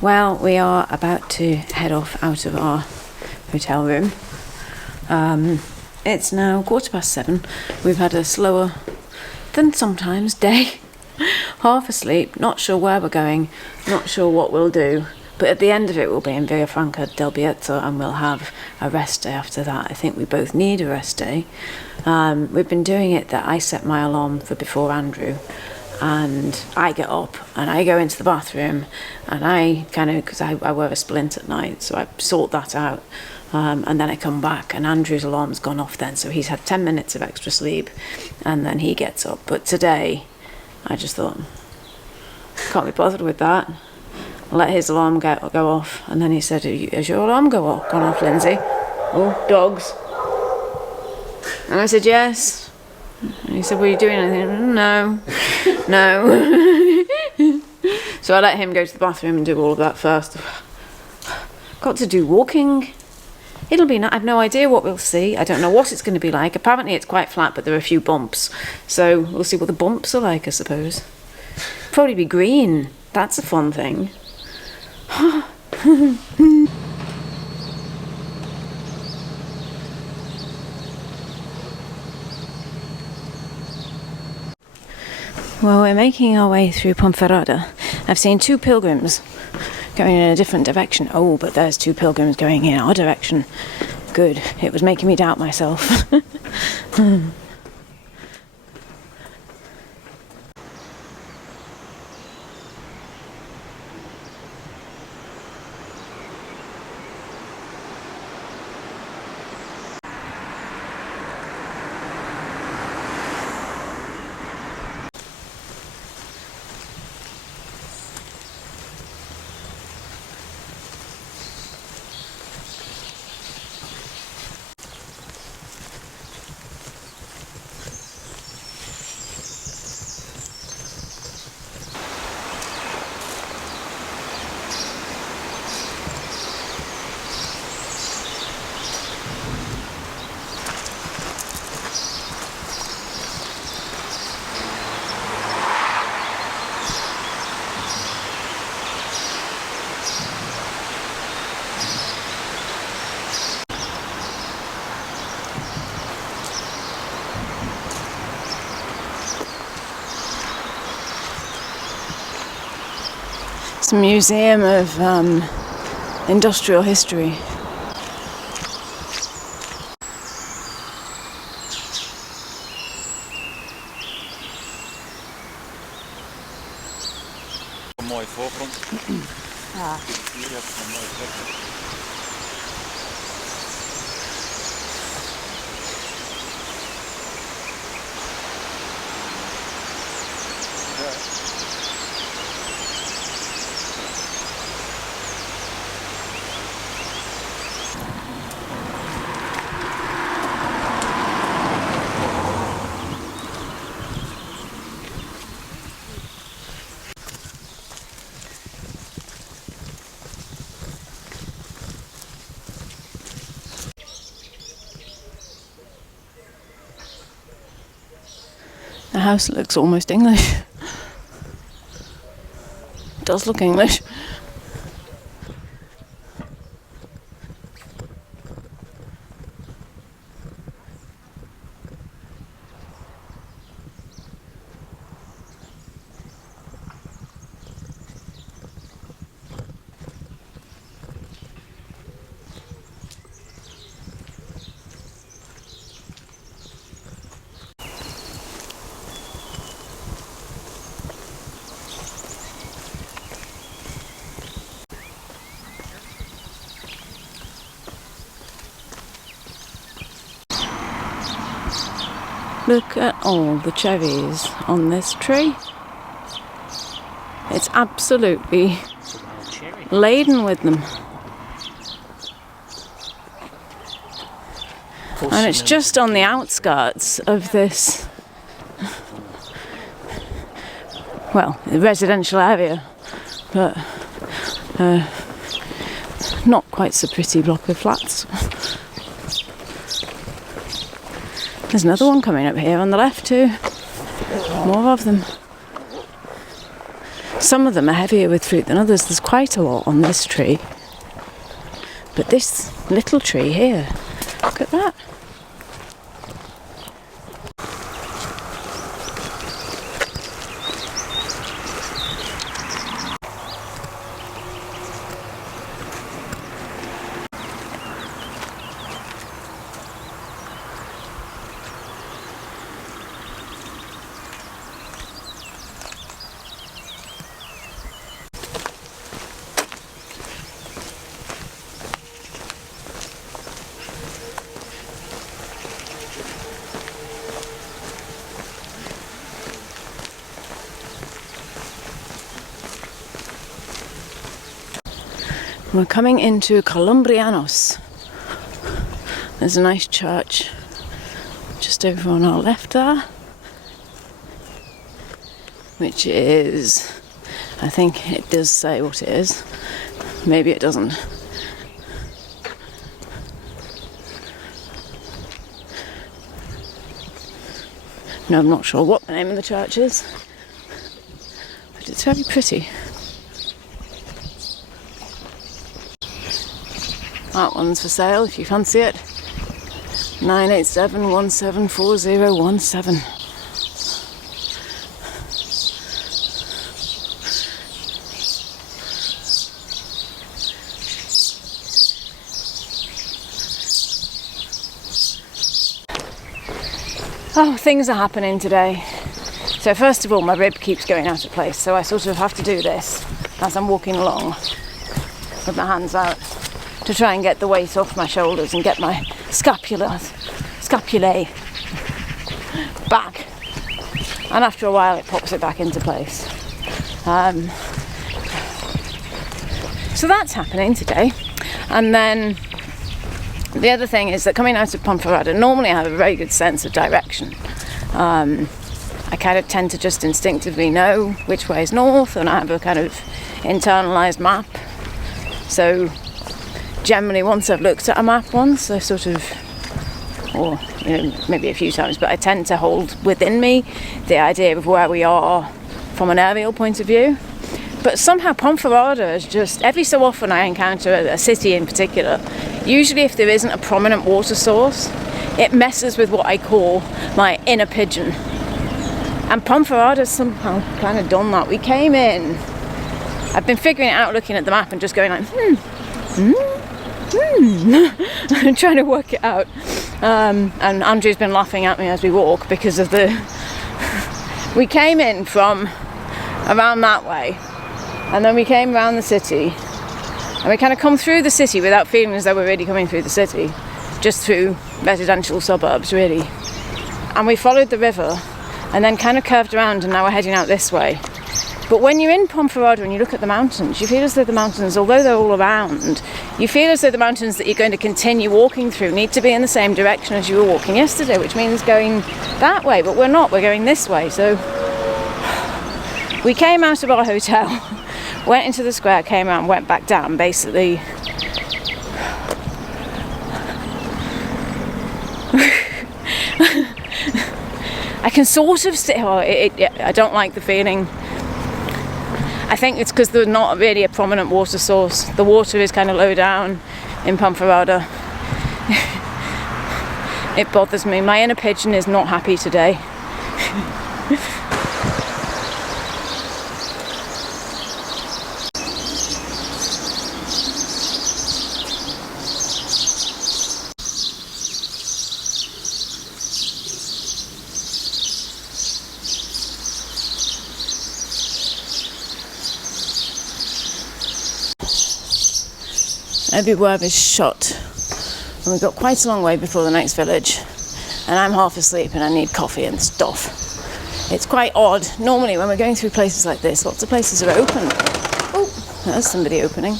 Well, we are about to head off out of our hotel room. It's now 7:15. We've had a slower than sometimes day. Half asleep, not sure where we're going, not sure what we'll do. But at the end of it, we'll be in Villafranca del Bierzo and we'll have a rest day after that. I think we both need a rest day. We've been doing it that I set my alarm for before Andrew. And I get up and I go into the bathroom and I kind of, because I wear a splint at night, so I sort that out. And then I come back and Andrew's alarm's gone off then, so he's had 10 minutes of extra sleep and then he gets up. But today, I just thought, can't be bothered with that. I'll let his alarm go off. And then he said, has your alarm gone off, Lindsay? Oh, dogs. And I said, yes. And he said, were you doing anything? No. So I let him go to the bathroom and do all of that first. Got to do walking. It'll be nice. I've no idea what we'll see. I don't know what it's going to be like. Apparently it's quite flat, but there are a few bumps. So we'll see what the bumps are like, I suppose. Probably be green. That's a fun thing. Well, we're making our way through Ponferrada. I've seen 2 pilgrims going in a different direction. Oh, but there's 2 pilgrims going in our direction. Good. It was making me doubt myself. It's a museum of industrial history. Een mooie voorgrond. Ja. Hier heb je een mooie plek. The house looks almost English. It does look English. Look at all the cherries on this tree. It's absolutely laden with them. And it's just on the outskirts of this, well, residential area, but not quite so pretty block of flats. There's another one coming up here on the left too. More of them. Some of them are heavier with fruit than others. There's quite a lot on this tree. But this little tree here, look at that. We're coming into Columbrianos. There's a nice church just over on our left there, which is, I think it does say what it is. Maybe it doesn't. No, I'm not sure what the name of the church is, but it's very pretty. That one's for sale if you fancy it. 987174017. Oh, things are happening today. So first of all, my rib keeps going out of place, so I sort of have to do this as I'm walking along with my hands out, to try and get the weight off my shoulders and get my scapulae back. And after a while it pops it back into place. So that's happening today. And then the other thing is that coming out of Ponferrada, normally I have a very good sense of direction. I kind of tend to just instinctively know which way is north, and I have a kind of internalised map. So generally, once I've looked at a map once, I sort of, or maybe a few times, but I tend to hold within me the idea of where we are from an aerial point of view. But somehow Ponferrada is just, every so often I encounter a city in particular, usually if there isn't a prominent water source, it messes with what I call my inner pigeon. And Ponferrada's somehow kind of done that. We came in, I've been figuring it out looking at the map and just going like, I'm trying to work it out, and Andrew's been laughing at me as we walk because of we came in from around that way, and then we came around the city, and we kind of come through the city without feeling as though we're really coming through the city, just through residential suburbs really, and we followed the river and then kind of curved around, and now we're heading out this way. But when you're in Ponferrada and you look at the mountains, you feel as though the mountains, although they're all around, you feel as though the mountains that you're going to continue walking through need to be in the same direction as you were walking yesterday, which means going that way, but we're not, we're going this way. So we came out of our hotel, went into the square, came around, went back down, basically. I can sort of see, I don't like the feeling. I think it's because there's not really a prominent water source. The water is kind of low down in Ponferrada. It bothers me. My inner pigeon is not happy today. Everywhere is shut, and we've got quite a long way before the next village, and I'm half asleep and I need coffee and stuff. It's quite odd. Normally when we're going through places like this, lots of places are open. Oh, there's somebody opening.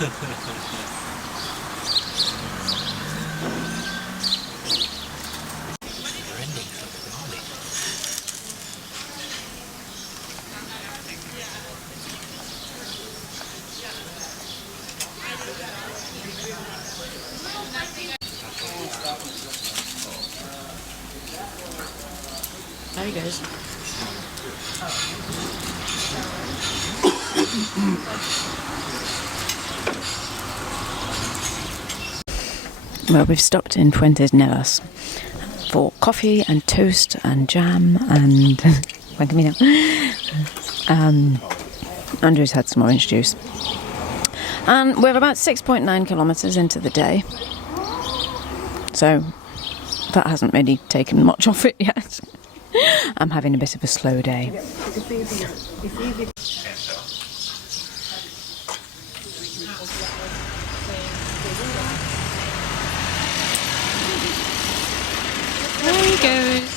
There he goes. Well, we've stopped in Fuentes Nuevas for coffee and toast and jam and buen camino. Andrew's had some orange juice. And we're about 6.9 kilometres into the day. So that hasn't really taken much off it yet. I'm having a bit of a slow day. There he goes.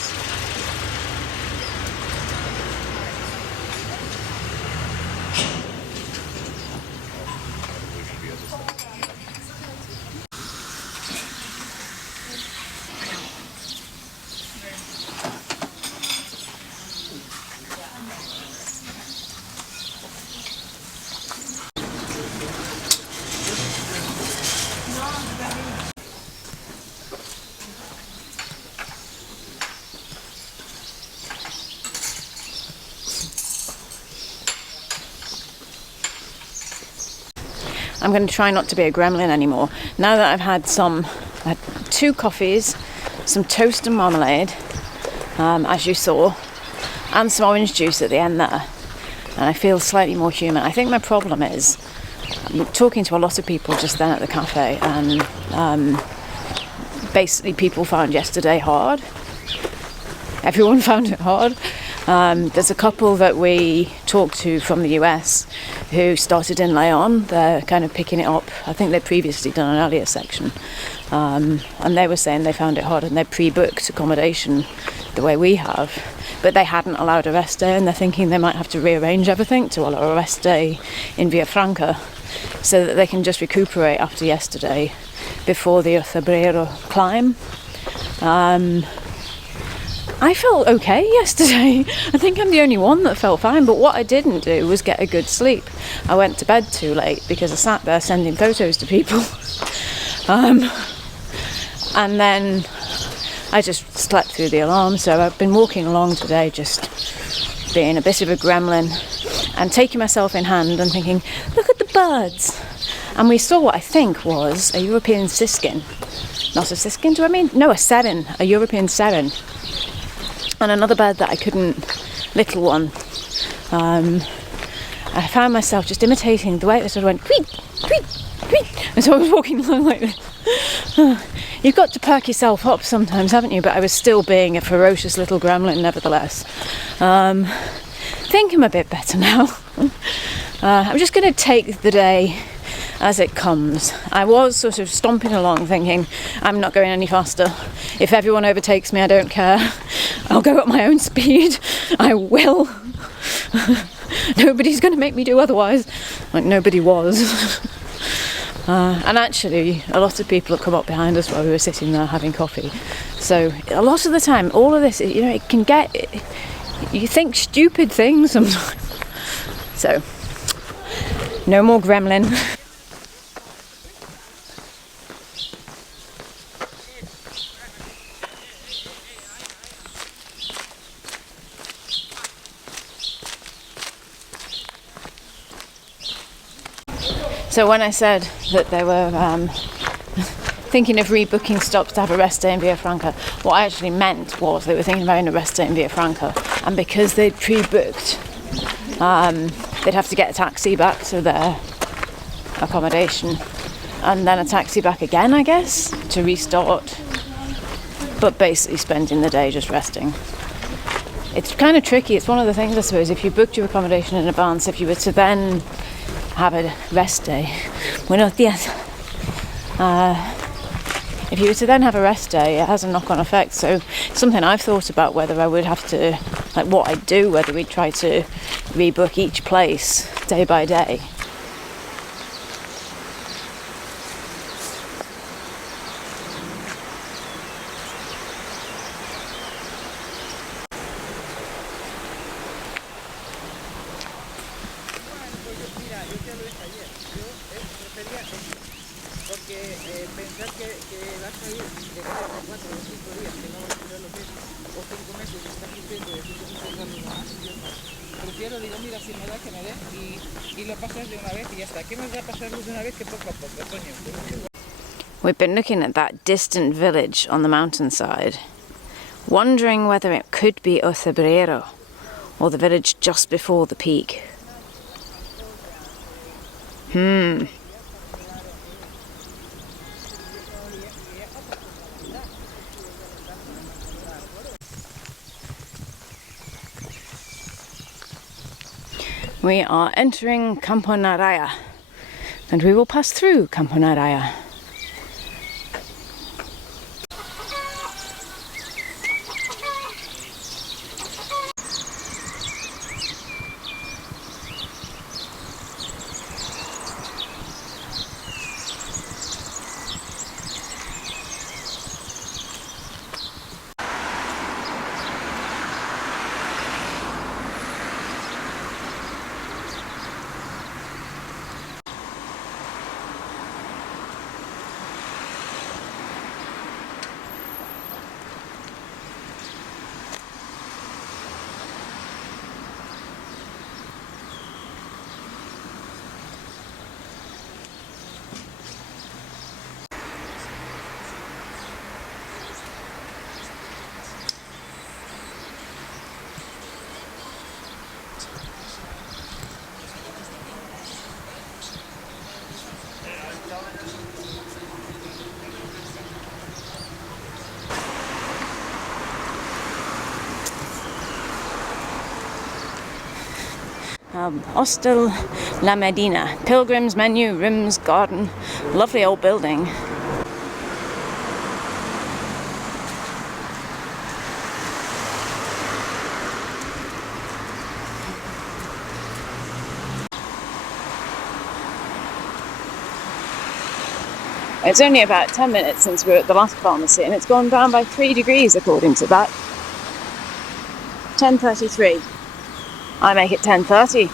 I'm going to try not to be a gremlin anymore. Now that I've had two coffees, some toast and marmalade, as you saw, and some orange juice at the end there, and I feel slightly more human. I think my problem is, I'm talking to a lot of people just then at the cafe, and basically people found yesterday hard. Everyone found it hard. There's a couple that we talked to from the US who started in Leon. They're kind of picking it up. I think they'd previously done an earlier section. And they were saying they found it hard and they pre-booked accommodation the way we have. But they hadn't allowed a rest day and they're thinking they might have to rearrange everything to allow a rest day in Villafranca so that they can just recuperate after yesterday before the Othabrero climb. I felt okay yesterday. I think I'm the only one that felt fine, but what I didn't do was get a good sleep. I went to bed too late because I sat there sending photos to people. And then I just slept through the alarm, so I've been walking along today just being a bit of a gremlin and taking myself in hand and thinking, look at the birds. And we saw what I think was a European siskin. Not a siskin, do I mean? No, a serin, a European serin. And another bird that I couldn't, little one. I found myself just imitating the way it sort of went, tweet, tweet, tweet. And so I was walking along like this. You've got to perk yourself up sometimes, haven't you? But I was still being a ferocious little gremlin nevertheless. I think I'm a bit better now. I'm just going to take the day as it comes. I was sort of stomping along thinking, I'm not going any faster. If everyone overtakes me, I don't care. I'll go at my own speed. I will. Nobody's going to make me do otherwise. Like nobody was. And actually, a lot of people have come up behind us while we were sitting there having coffee. So a lot of the time, all of this, it can get... You think stupid things sometimes. So, no more gremlin. So when I said that they were thinking of rebooking stops to have a rest day in Villafranca, what I actually meant was they were thinking of having a rest day in Villafranca, and because they'd pre-booked, they'd have to get a taxi back to their accommodation, and then a taxi back again, I guess, to restart, but basically spending the day just resting. It's kind of tricky. It's one of the things, I suppose, if you booked your accommodation in advance, if you were to then have a rest day. If you were to then have a rest day, it has a knock-on effect. So it's something I've thought about, whether I would have to, like what I'd do, whether we'd try to rebook each place day by day. Prefiero, digo, mira, si me da que me dé y lo pasas de una vez y ya está. ¿Qué más da pasarlos de una vez que poco a poco, coño? We've been looking at that distant village on the mountainside, wondering whether it could be Ocebrero, or the village just before the peak. We are entering Camponaraya, and we will pass through Camponaraya. Hostel La Medina, pilgrims, menu, rooms, garden, lovely old building. It's only about 10 minutes since we were at the last pharmacy and it's gone down by 3 degrees according to that. 10:33. I make it 10:30.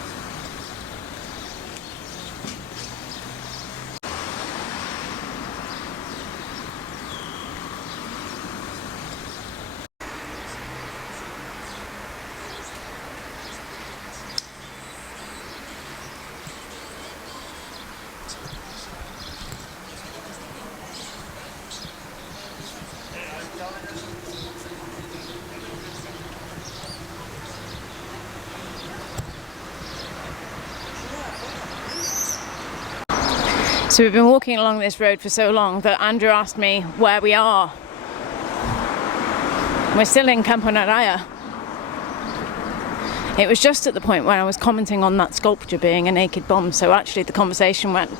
So we've been walking along this road for so long that Andrew asked me where we are. We're still in Camponaraya. It was just at the point where I was commenting on that sculpture being a naked bum, so actually the conversation went,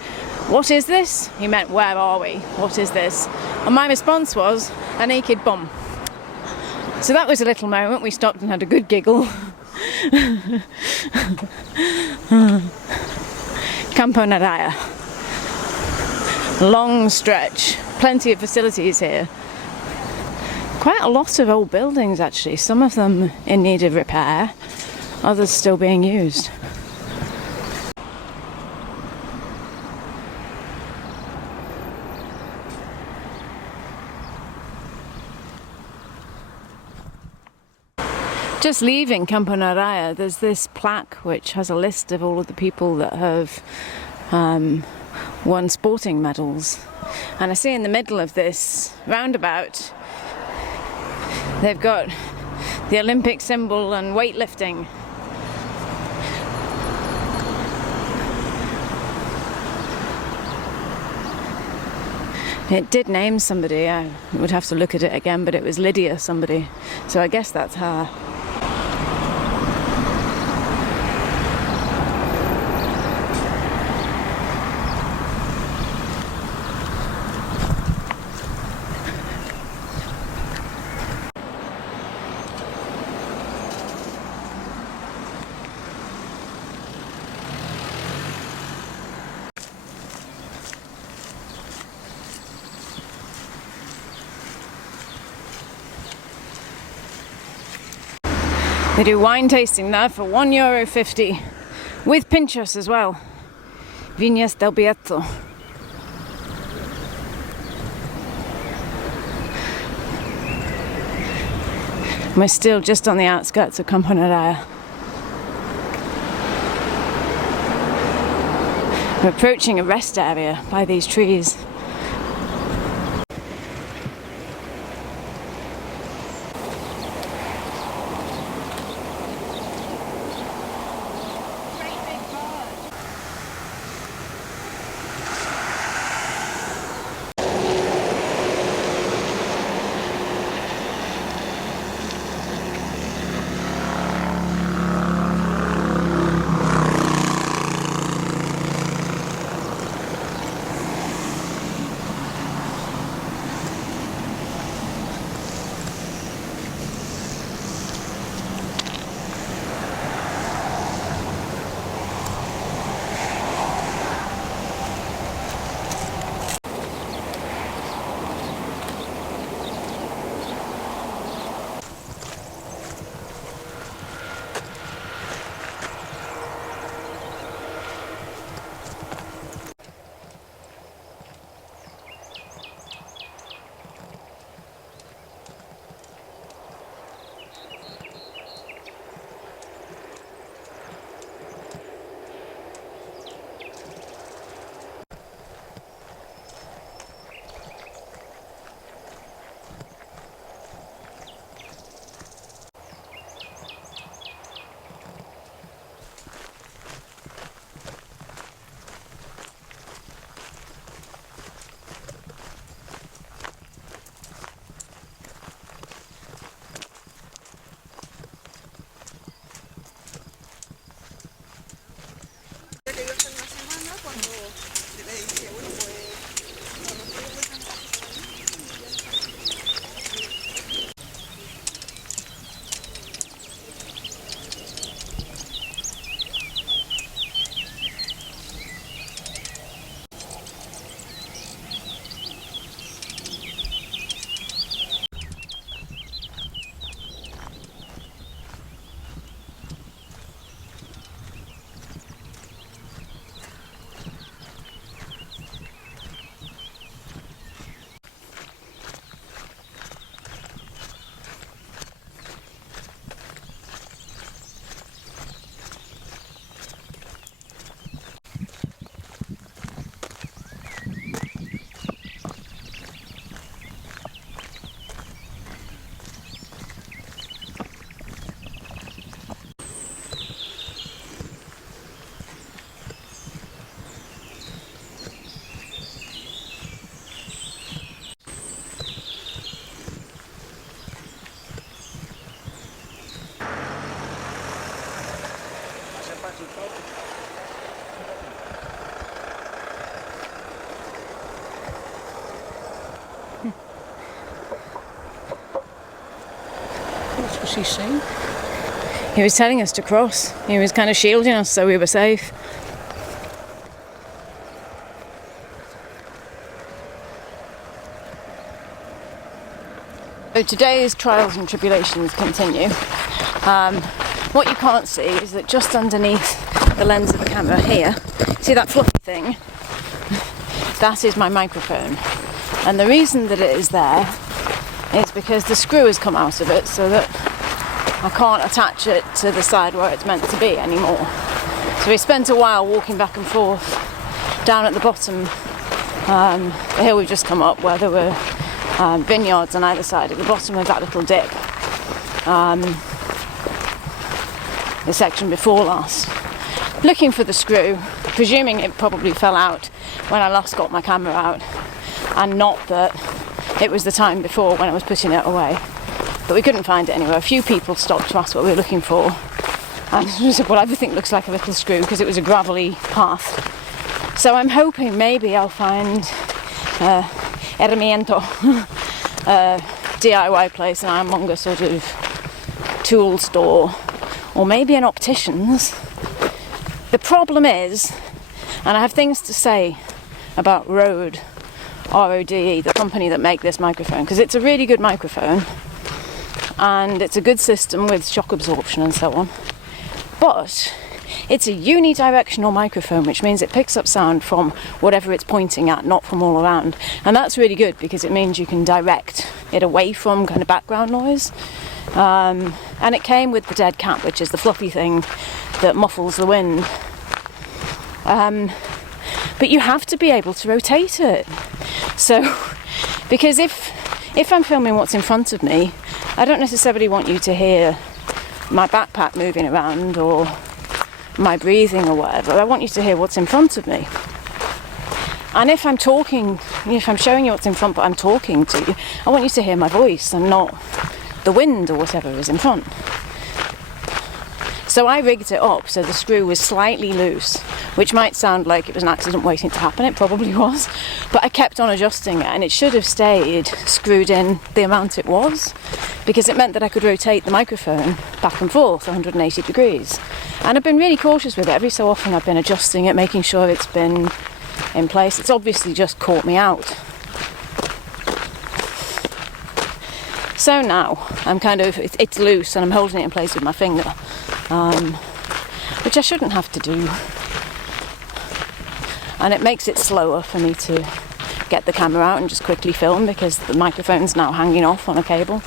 "What is this?" He meant, "Where are we? What is this?" And my response was, "A naked bum." So that was a little moment. We stopped and had a good giggle. Camponaraya. Long stretch, plenty of facilities here. Quite a lot of old buildings actually, some of them in need of repair, others still being used. Just leaving Camponaraya, there's this plaque which has a list of all of the people that have won sporting medals, and I see in the middle of this roundabout they've got the Olympic symbol and weightlifting. It did name somebody, I would have to look at it again, but it was Lydia somebody, so I guess that's her. They do wine tasting there for €1.50 with pinchos as well. Vineyards del Bierzo. We're still just on the outskirts of Camponaraya. We're approaching a rest area by these trees. What was he saying? He was telling us to cross. He was kind of shielding us so we were safe. So today's trials and tribulations continue. What you can't see is that just underneath the lens of the camera here, see that fluffy thing? That is my microphone. And the reason that it is there is because the screw has come out of it so that I can't attach it to the side where it's meant to be anymore. So we spent a while walking back and forth down at the bottom, the hill we've just come up, where there were vineyards on either side. At the bottom of that little dip, the section before last, looking for the screw, presuming it probably fell out when I last got my camera out, and not that it was the time before when I was putting it away. But we couldn't find it anywhere. A few people stopped to ask what we were looking for, and we said, well, everything looks like a little screw, because it was a gravelly path. So I'm hoping maybe I'll find herramiento, DIY place, an ironmonger sort of tool store, or maybe an optician's. The problem is, and I have things to say about Rode, R-O-D-E, the company that make this microphone, because it's a really good microphone and it's a good system with shock absorption and so on, but it's a unidirectional microphone, which means it picks up sound from whatever it's pointing at, not from all around. And that's really good because it means you can direct it away from kind of background noise. And it came with the dead cap, which is the fluffy thing that muffles the wind. But you have to be able to rotate it. So, because if I'm filming what's in front of me, I don't necessarily want you to hear my backpack moving around or my breathing or whatever. I want you to hear what's in front of me. And if I'm talking, if I'm showing you what's in front but I'm talking to you, I want you to hear my voice and not the wind or whatever is in front. So I rigged it up so the screw was slightly loose, which might sound like it was an accident waiting to happen. It probably was. But I kept on adjusting it, and it should have stayed screwed in the amount it was, because it meant that I could rotate the microphone back and forth 180 degrees. And I've been really cautious with it. Every so often I've been adjusting it, making sure it's been in place. It's obviously just caught me out. So now I'm kind of, it's loose and I'm holding it in place with my finger, which I shouldn't have to do. And it makes it slower for me to get the camera out and just quickly film, because the microphone's now hanging off on a cable.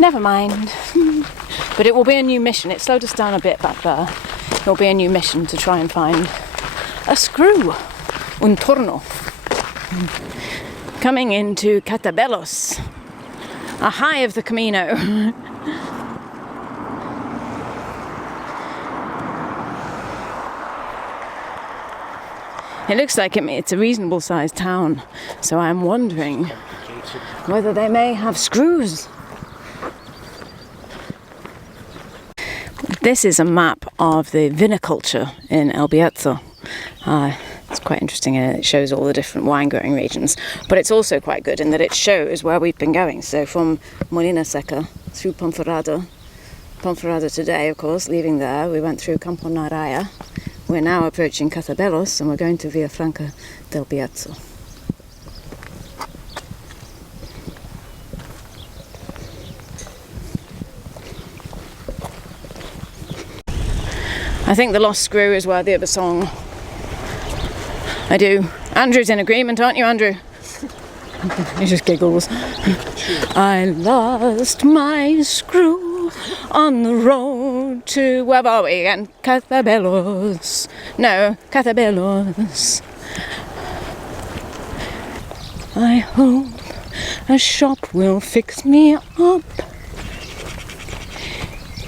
Never mind. But it will be a new mission. It slowed us down a bit back there. It will be a new mission to try and find a screw. Un torno. Coming into Cacabelos, a high of the Camino. It looks like it's a reasonable sized town, so I'm wondering whether they may have screws. This is a map of the viniculture in El Bierzo. It's quite interesting, and it shows all the different wine growing regions, but it's also quite good in that it shows where we've been going. So from Molina Seca through Ponferrada today, of course, leaving there, we went through Camponaraya. We're now approaching Cacabelos, and we're going to Villafranca del Bierzo. I think the lost screw is worthy of a song. I do. Andrew's in agreement, aren't you, Andrew? He just giggles. I lost my screw on the road to, where are we again? Cacabelos. No, Cacabelos. I hope a shop will fix me up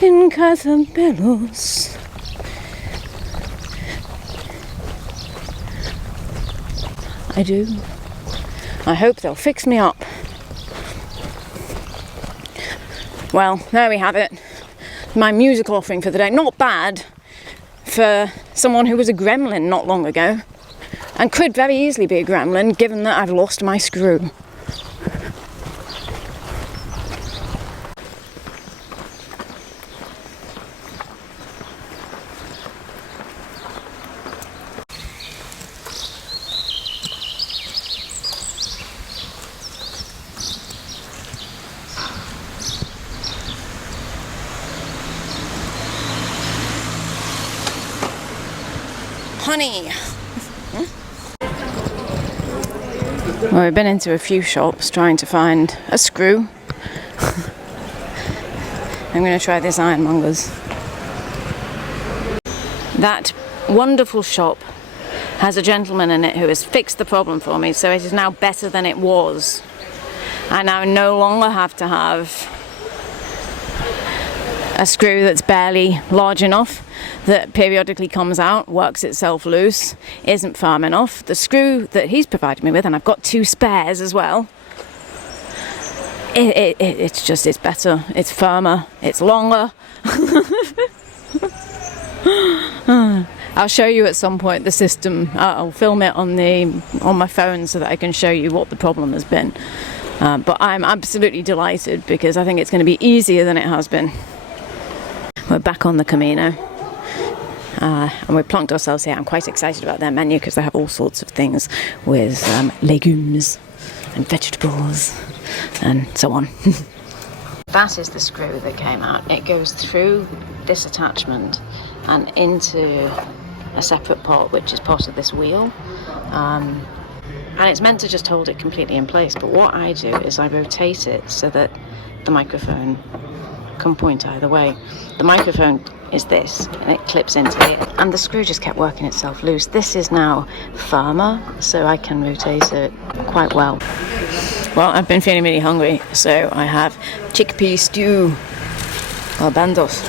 in Cacabelos. I do. I hope they'll fix me up. Well, there we have it. My musical offering for the day. Not bad for someone who was a gremlin not long ago, and could very easily be a gremlin given that I've lost my screw. Honey. Well, we've been into a few shops trying to find a screw. I'm going to try this ironmonger's. That wonderful shop has a gentleman in it who has fixed the problem for me, so it is now better than it was. I now no longer have to have a screw that's barely large enough, that periodically comes out, works itself loose, isn't firm enough. The screw that he's provided me with, and I've got 2 spares as well, it's better, it's firmer, it's longer. I'll show you at some point the system. I'll film it on my phone so that I can show you what the problem has been. But I'm absolutely delighted, because I think it's going to be easier than it has been. We're back on the Camino, and we've plonked ourselves here. I'm quite excited about their menu, because they have all sorts of things with legumes and vegetables and so on. That is the screw that came out. It goes through this attachment and into a separate part, which is part of this wheel. and it's meant to just hold it completely in place, but what I do is I rotate it so that the microphone can point either way. The microphone is this, and it clips into it, and the screw just kept working itself loose. This is now firmer, so I can rotate it quite well. Well, I've been feeling really hungry, so I have chickpea stew, bandos,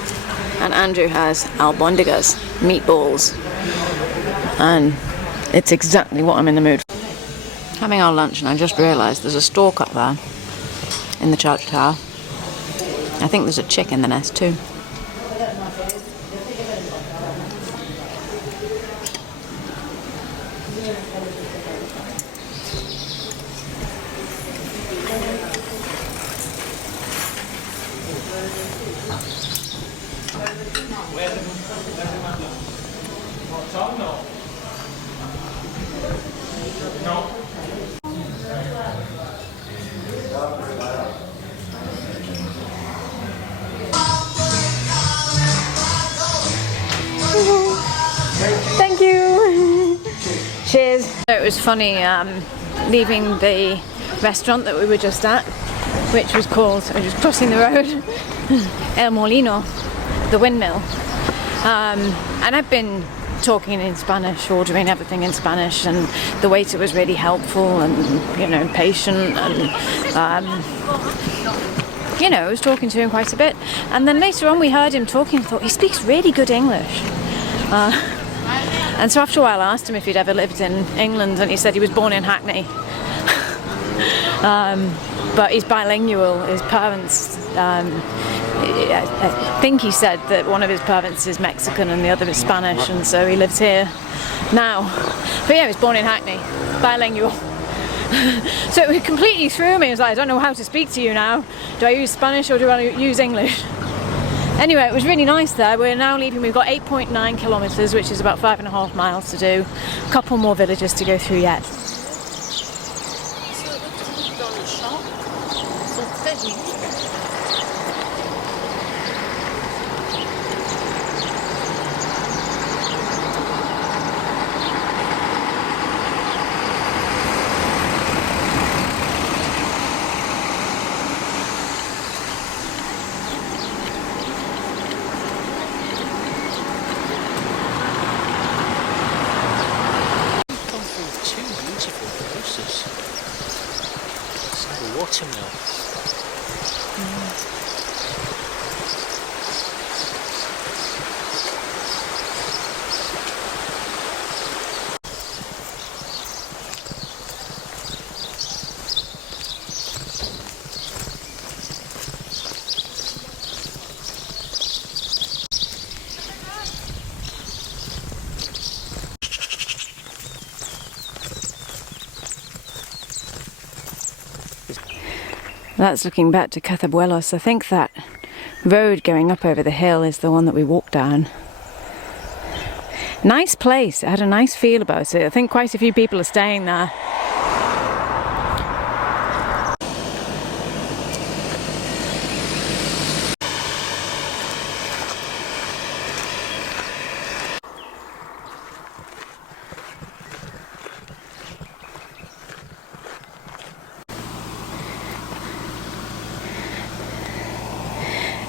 and Andrew has albondigas, meatballs, and it's exactly what I'm in the mood for. Having our lunch, and I just realised there's a stork up there in the church tower. I think there's a chick in the nest too. Thank you. Cheers. It was funny leaving the restaurant that we were just at, which was called, I was just crossing the road, El Molino, the windmill. And I've been talking in Spanish, ordering everything in Spanish, and the waiter was really helpful and, you know, patient, and you know, I was talking to him quite a bit. And then later on we heard him talking, and thought he speaks really good English. And so after a while I asked him if he'd ever lived in England, and he said he was born in Hackney. But he's bilingual. His parents, I think he said that one of his parents is Mexican and the other is Spanish, and so he lives here now. But yeah, he was born in Hackney, bilingual. So it completely threw me. I was like, I don't know how to speak to you now. Do I use Spanish or do I use English? Anyway, it was really nice there. We're now leaving. We've got 8.9 kilometres, which is about 5.5 miles to do. A couple more villages to go through yet. Watermill. That's looking back to Cacabelos. I think that road going up over the hill is the one that we walked down. Nice place. It had a nice feel about it. I think quite a few people are staying there.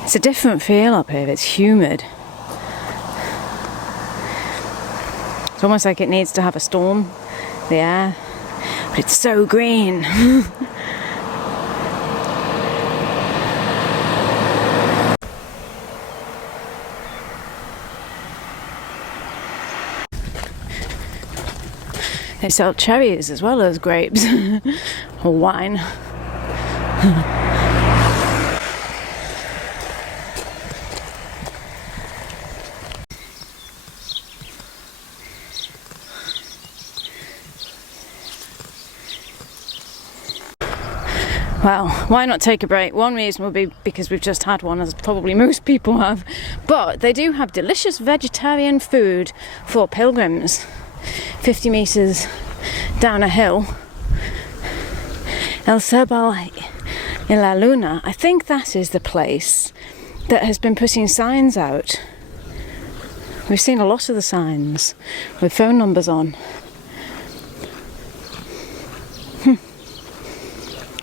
It's a different feel up here. It's humid. It's almost like it needs to have a storm, the air, but it's so green. They sell cherries as well as grapes or wine. Well, why not take a break? One reason will be because we've just had one, as probably most people have. But they do have delicious vegetarian food for pilgrims. 50 metres down a hill. El Cerbal y la Luna. I think that is the place that has been putting signs out. We've seen a lot of the signs with phone numbers on.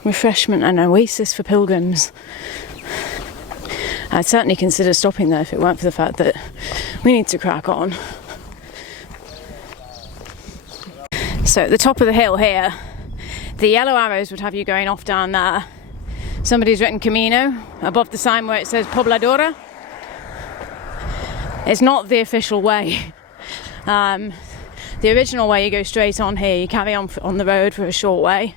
refreshment and oasis for pilgrims. I'd certainly consider stopping there if it weren't for the fact that we need to crack on. So at the top of the hill here, the yellow arrows would have you going off down there. Somebody's written Camino above the sign where it says Pobladora. It's not the official way. The original way, you go straight on here, you carry on the road for a short way,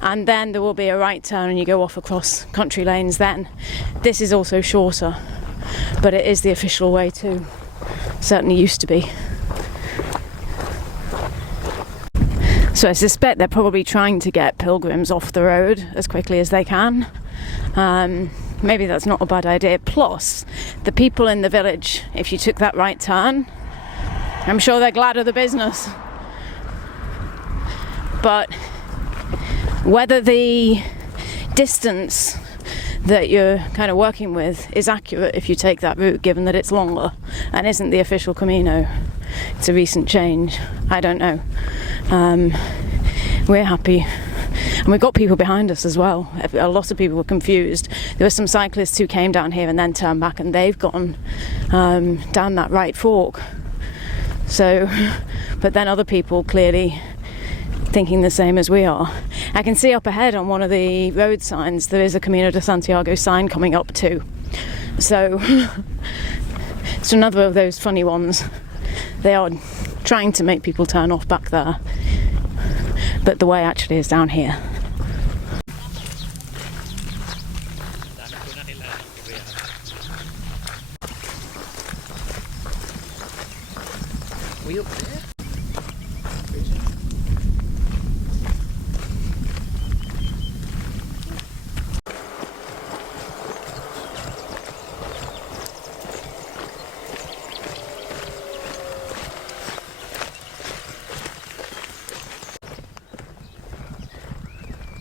and then there will be a right turn and you go off across country lanes then. This is also shorter, but it is the official way too. Certainly used to be. So I suspect they're probably trying to get pilgrims off the road as quickly as they can. Maybe that's not a bad idea. Plus, the people in the village, if you took that right turn, I'm sure they're glad of the business. But whether the distance that you're kind of working with is accurate if you take that route, given that it's longer and isn't the official Camino, it's a recent change, I don't know. We're happy. And we've got people behind us as well. A lot of people were confused. There were some cyclists who came down here and then turned back, and they've gone down that right fork. So, but then other people clearly thinking the same as we are. I can see up ahead on one of the road signs there is a Camino de Santiago sign coming up too. So it's another of those funny ones. They are trying to make people turn off back there, but the way actually is down here. Are we up there?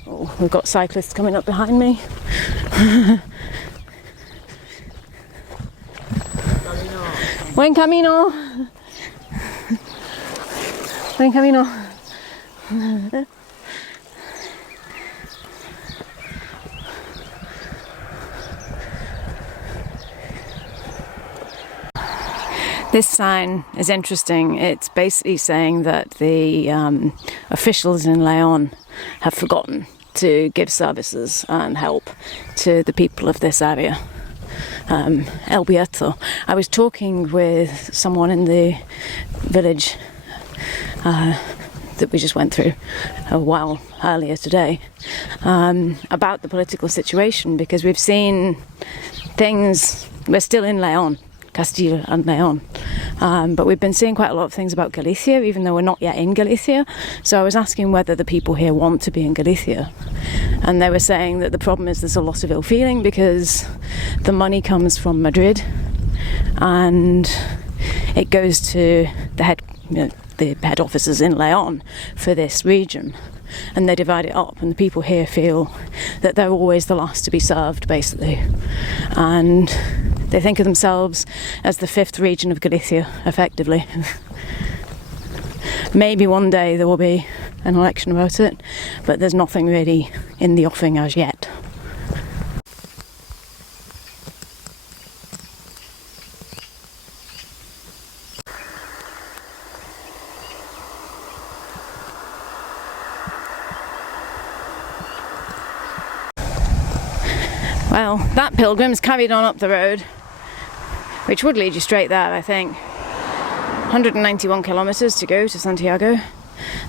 Oh, we've got cyclists coming up behind me. Buen camino. Buen camino. This sign is interesting. It's basically saying that the officials in Leon have forgotten to give services and help to the people of this area. El Bierzo. I was talking with someone in the village that we just went through a while earlier today about the political situation, because we've seen things. We're still in Leon, Castilla and Leon, but we've been seeing quite a lot of things about Galicia, even though we're not yet in Galicia. So I was asking whether the people here want to be in Galicia, and they were saying that the problem is there's a lot of ill feeling because the money comes from Madrid and it goes to the head offices in Leon for this region, and they divide it up, and the people here feel that they're always the last to be served, basically, and they think of themselves as the fifth region of Galicia, effectively. Maybe one day there will be an election about it, but there's nothing really in the offing as yet. Well, that pilgrim's carried on up the road, which would lead you straight there, I think. 191 kilometres to go to Santiago.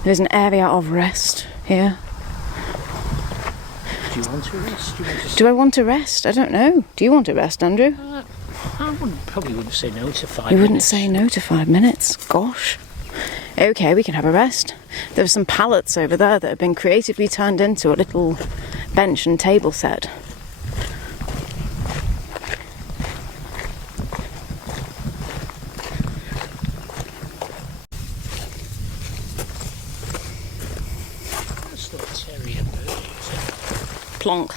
There's an area of rest here. Do you want to rest? Do I want to rest? I don't know. Do you want to rest, Andrew? I probably wouldn't say no to 5 minutes. You wouldn't say no to 5 minutes? Gosh. Okay, we can have a rest. There are some pallets over there that have been creatively turned into a little bench and table set. Plonk.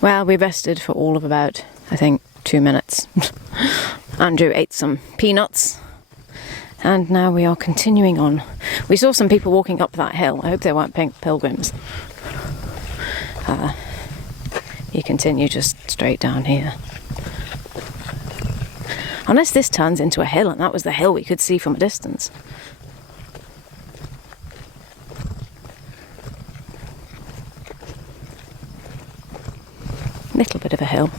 Well, we rested for all of about, I think, 2 minutes. Andrew ate some peanuts And now we are continuing on. We saw some people walking up that hill. I hope they weren't pilgrims. You continue just straight down here. Unless this turns into a hill, and that was the hill we could see from a distance. Little bit of a hill.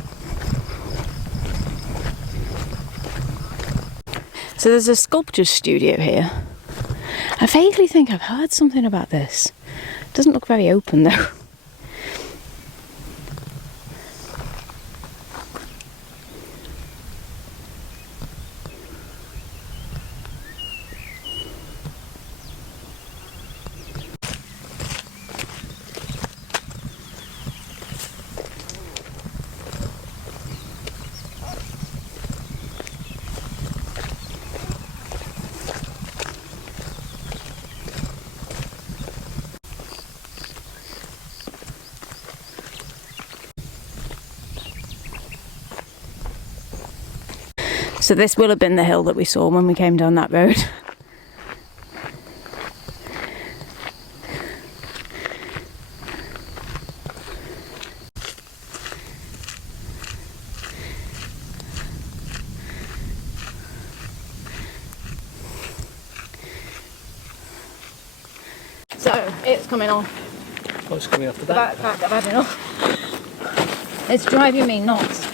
So there's a sculptor's studio here. I vaguely think I've heard something about this. Doesn't look very open though. So this will have been the hill that we saw when we came down that road. So it's coming off. What's coming off the The back? backpack, I've had enough. It's driving me nuts.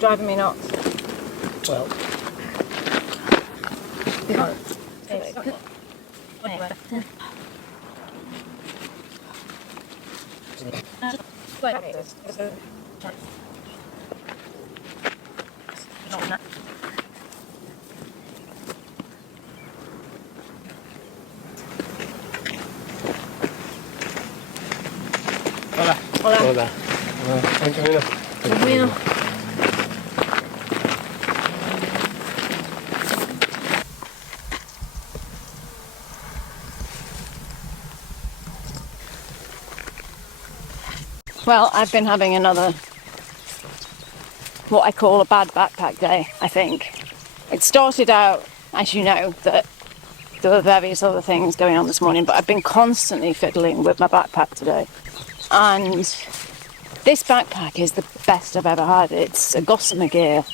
Driving me nuts. Well, Hola. Camino. Well, I've been having another, what I call a bad backpack day, I think. It started out, as you know, that there were various other things going on this morning, but I've been constantly fiddling with my backpack today. And this backpack is the best I've ever had. It's a Gossamer Gear.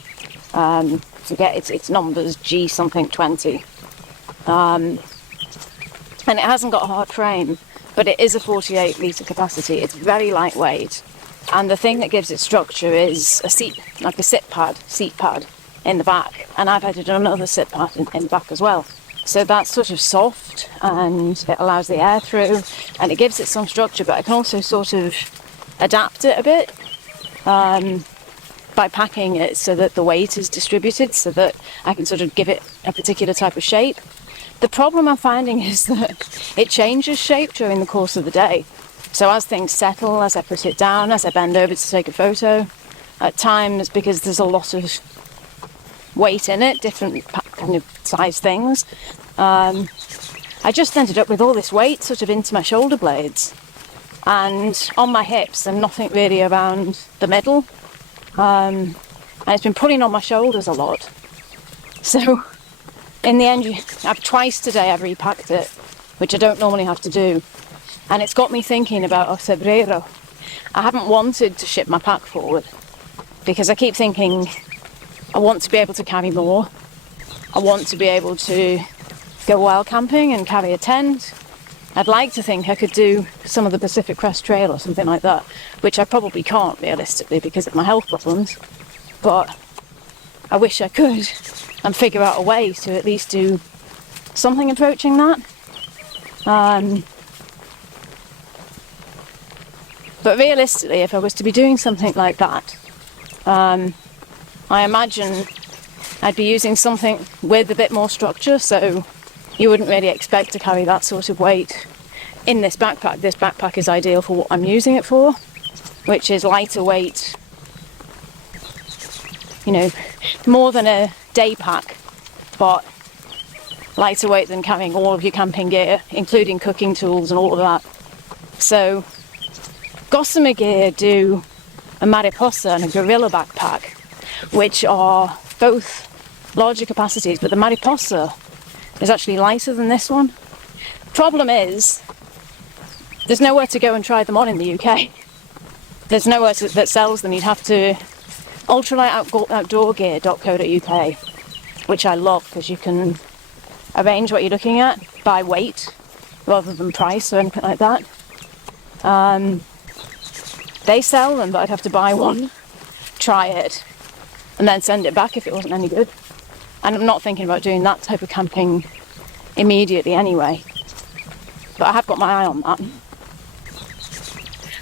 Forget its numbers, G something 20. And it hasn't got a hard frame, but it is a 48 litre capacity. It's very lightweight. And the thing that gives it structure is a seat, like a seat pad in the back. And I've added another seat pad in the back as well. So that's sort of soft and it allows the air through and it gives it some structure, but I can also sort of adapt it a bit by packing it so that the weight is distributed so that I can sort of give it a particular type of shape. The problem I'm finding is that it changes shape during the course of the day. So as things settle, as I put it down, as I bend over to take a photo, at times, because there's a lot of weight in it, different kind of size things, I just ended up with all this weight sort of into my shoulder blades and on my hips and nothing really around the middle. And it's been pulling on my shoulders a lot. So in the end, twice today I've repacked it, which I don't normally have to do. And it's got me thinking about febrero. I haven't wanted to ship my pack forward because I keep thinking I want to be able to carry more. I want to be able to go wild camping and carry a tent. I'd like to think I could do some of the Pacific Crest Trail or something like that, which I probably can't realistically because of my health problems. But I wish I could and figure out a way to at least do something approaching that. But realistically, if I was to be doing something like that, I imagine I'd be using something with a bit more structure, so you wouldn't really expect to carry that sort of weight in this backpack. This backpack is ideal for what I'm using it for, which is lighter weight, you know, more than a day pack, but lighter weight than carrying all of your camping gear, including cooking tools and all of that. So Gossamer Gear do a Mariposa and a Gorilla backpack, which are both larger capacities, but the Mariposa is actually lighter than this one. Problem is, there's nowhere to go and try them on in the UK. There's nowhere that sells them. You'd have to ultralightoutdoorgear.co.uk, which I love because you can arrange what you're looking at by weight rather than price or anything like that. They sell them, but I'd have to buy one, try it, and then send it back if it wasn't any good. And I'm not thinking about doing that type of camping immediately anyway. But I have got my eye on that.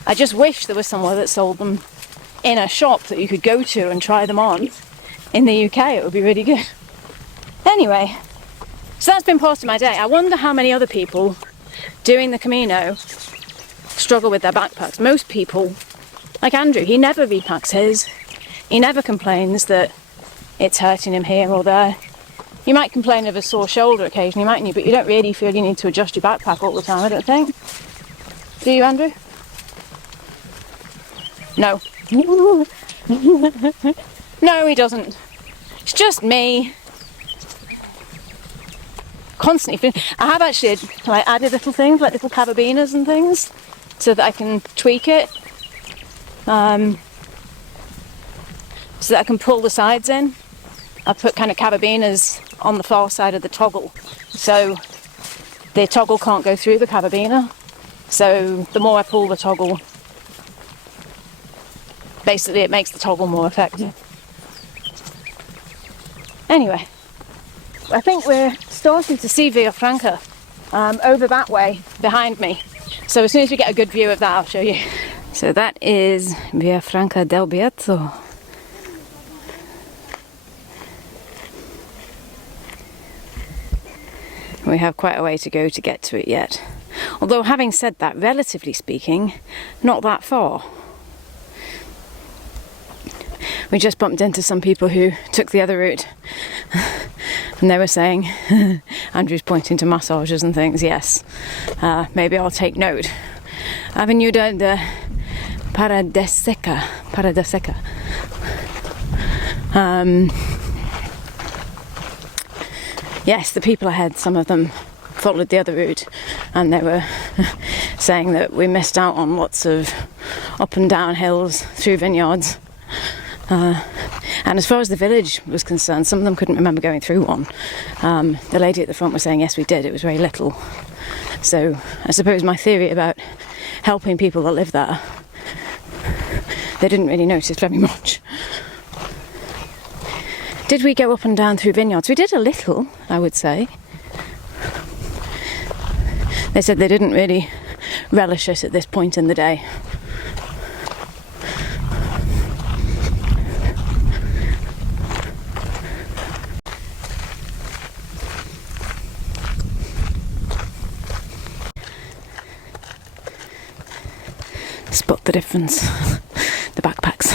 I just wish there was somewhere that sold them in a shop that you could go to and try them on. In the UK, it would be really good. Anyway, so that's been part of my day. I wonder how many other people doing the Camino struggle with their backpacks. Most people, like Andrew, he never repacks his. He never complains that it's hurting him here or there. You might complain of a sore shoulder occasionally, mightn't you? But you don't really feel you need to adjust your backpack all the time, I don't think. Do you, Andrew? No. No, he doesn't. It's just me. Constantly feeling. I have actually added little things, like little carabiners and things, so that I can tweak it. So that I can pull the sides in. I put kind of carabiners on the far side of the toggle, so the toggle can't go through the carabiner. So the more I pull the toggle, basically it makes the toggle more effective. Anyway, I think we're starting to see Villafranca over that way behind me. So as soon as we get a good view of that, I'll show you. So that is Villafranca del Bierzo. We have quite a way to go to get to it yet. Although having said that, relatively speaking, not that far. We just bumped into some people who took the other route and they were saying, Andrew's pointing to massages and things, yes, maybe I'll take note. Avenue de Paradisseca. Yes, the people ahead, some of them followed the other route and they were saying that we missed out on lots of up and down hills through vineyards. And as far as the village was concerned, some of them couldn't remember going through one. The lady at the front was saying, yes, we did, it was very little. So I suppose my theory about helping people that live there, they didn't really notice very much. Did we go up and down through vineyards? We did a little, I would say. They said they didn't really relish it at this point in the day. Spot the difference. The backpacks.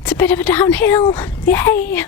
It's a bit of a downhill. Yay!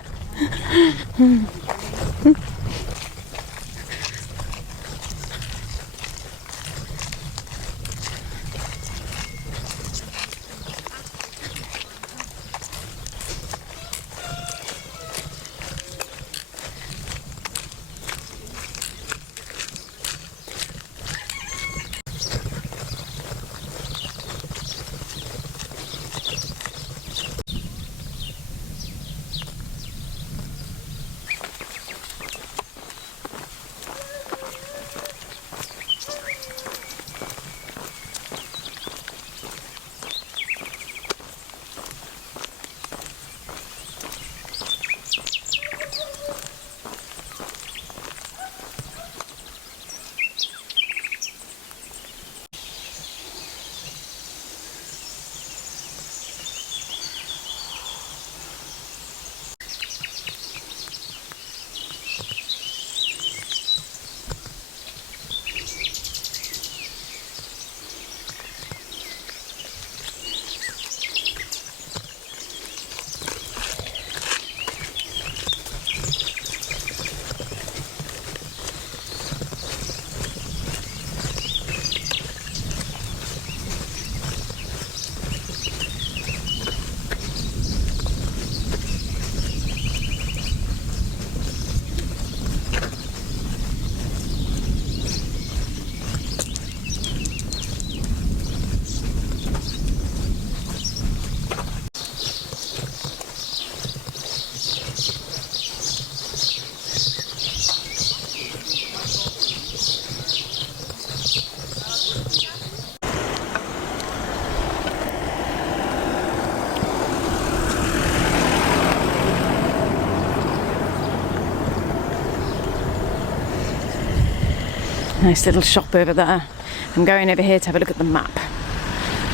Nice little shop over there. I'm going over here to have a look at the map.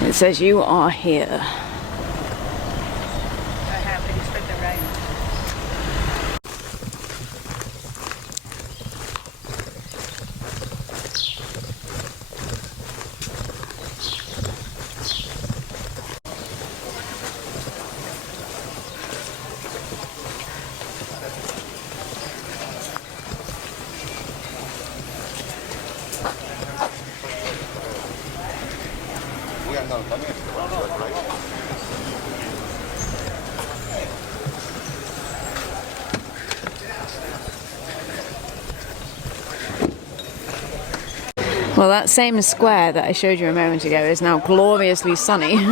It says you are here. I have to expect the rain. Well, that same square that I showed you a moment ago is now gloriously sunny.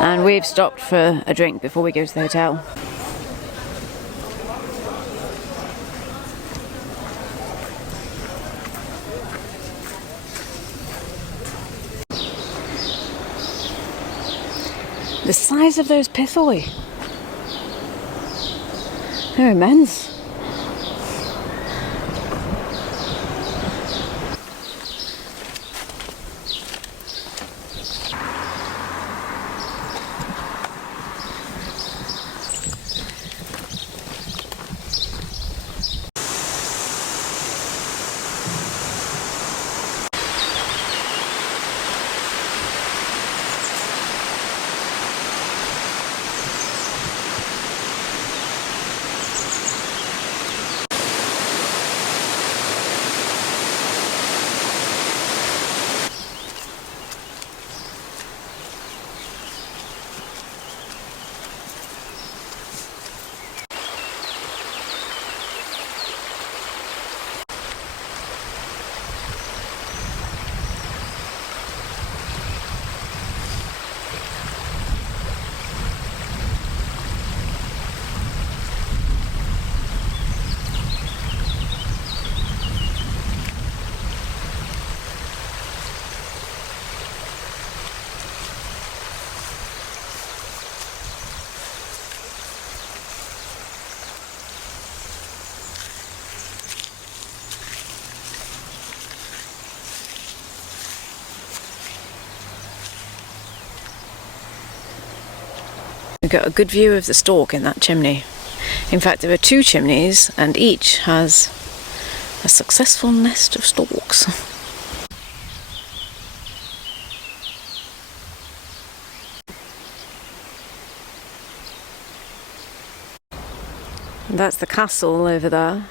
And we've stopped for a drink before we go to the hotel. The size of those pithoi. They're immense. We've got a good view of the stalk in that chimney. In fact, there are 2 chimneys and each has a successful nest of stalks. And that's the castle over there.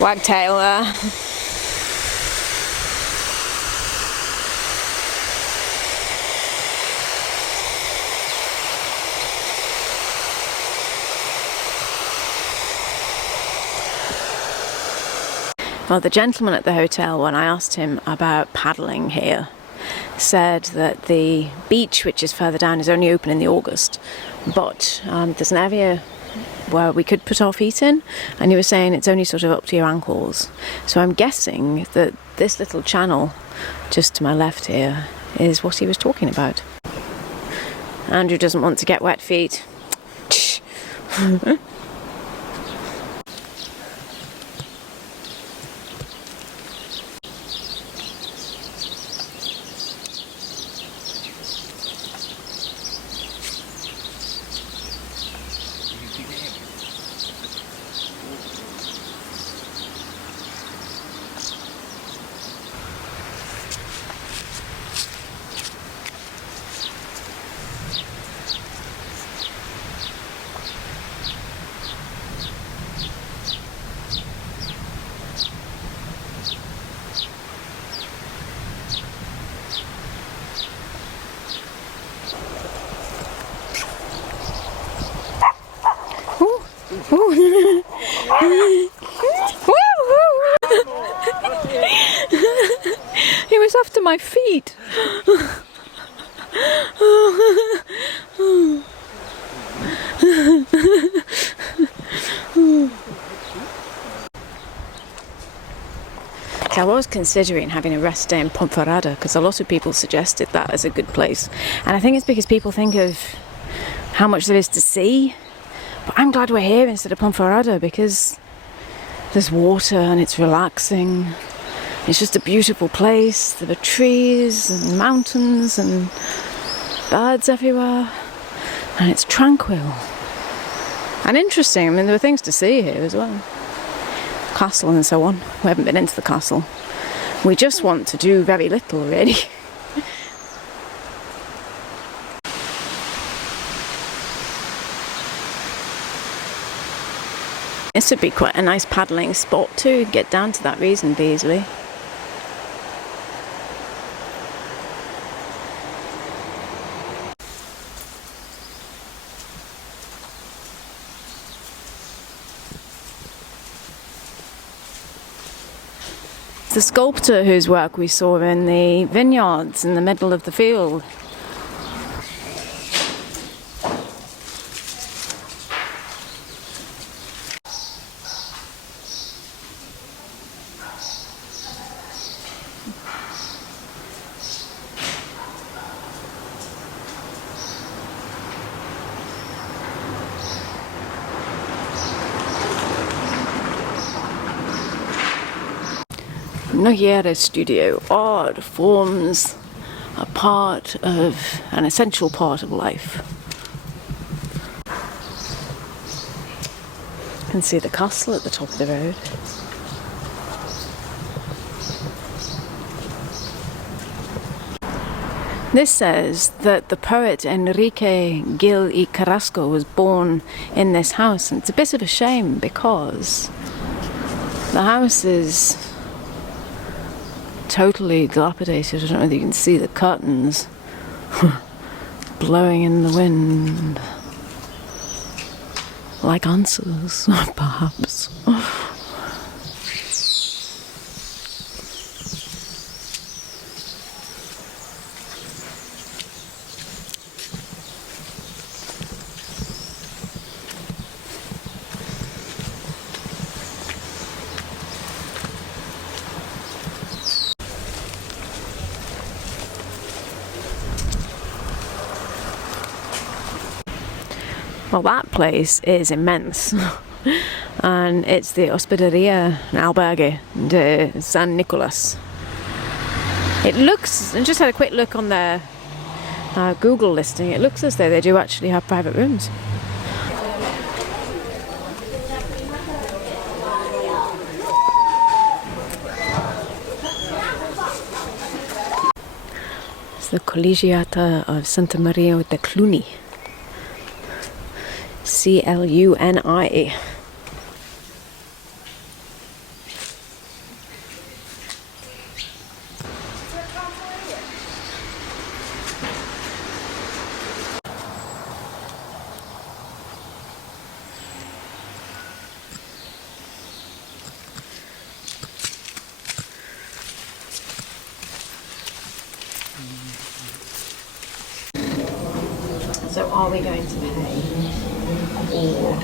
Wagtail there. Well, the gentleman at the hotel, when I asked him about paddling here, said that the beach, which is further down, is only open in the August, but there's an area where we could put our feet in, and he was saying it's only sort of up to your ankles. So I'm guessing that this little channel just to my left here is what he was talking about. Andrew doesn't want to get wet feet. Ooh. He was after my feet. I was considering having a rest day in Ponferrada because a lot of people suggested that as a good place, and I think it's because people think of how much there is to see, but I'm glad we're here instead of Ponferrada because there's water and it's relaxing. It's just a beautiful place. There are trees and mountains and birds everywhere, and it's tranquil and interesting. I mean, there are things to see here as well. Castle and so on. We haven't been into the castle. We just want to do very little, really. This would be quite a nice paddling spot too. Get down to that reason easily. The sculptor whose work we saw in the vineyards in the middle of the field. Nogueira studio. Art forms a part of, an essential part of life. You can see the castle at the top of the road. This says that the poet Enrique Gil y Carrasco was born in this house, and it's a bit of a shame because the house is totally dilapidated. I don't know if you can see the curtains blowing in the wind like answers, perhaps. Well, that place is immense, and it's the Hospederia Albergue de San Nicolas. It looks, I just had a quick look on their Google listing, it looks as though they do actually have private rooms. It's the Collegiata of Santa Maria de Cluny. C-L-U-N-I. So are we going to pay? Or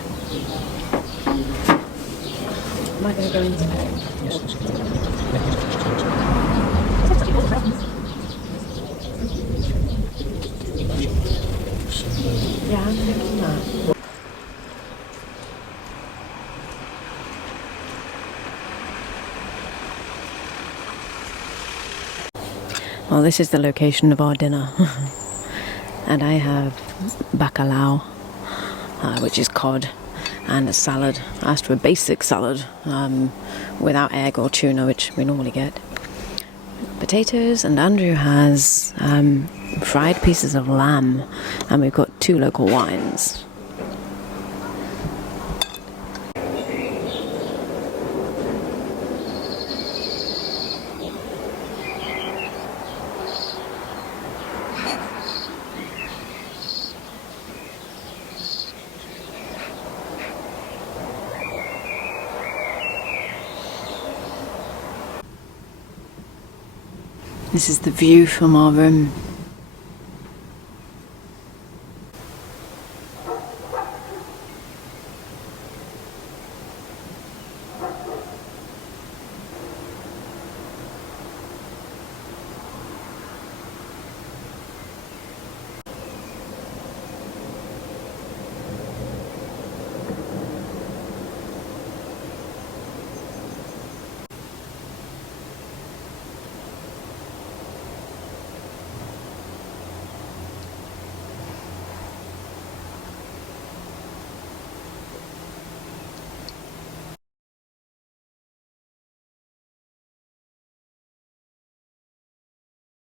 am I going to go into pay? Yes, let's go. Yeah, I'm thinking that. Well, this is the location of our dinner. And I have bacalao, which is cod, and a salad. I asked for a basic salad without egg or tuna, which we normally get. Potatoes, and Andrew has fried pieces of lamb, and we've got 2 local wines. This is the view from our room.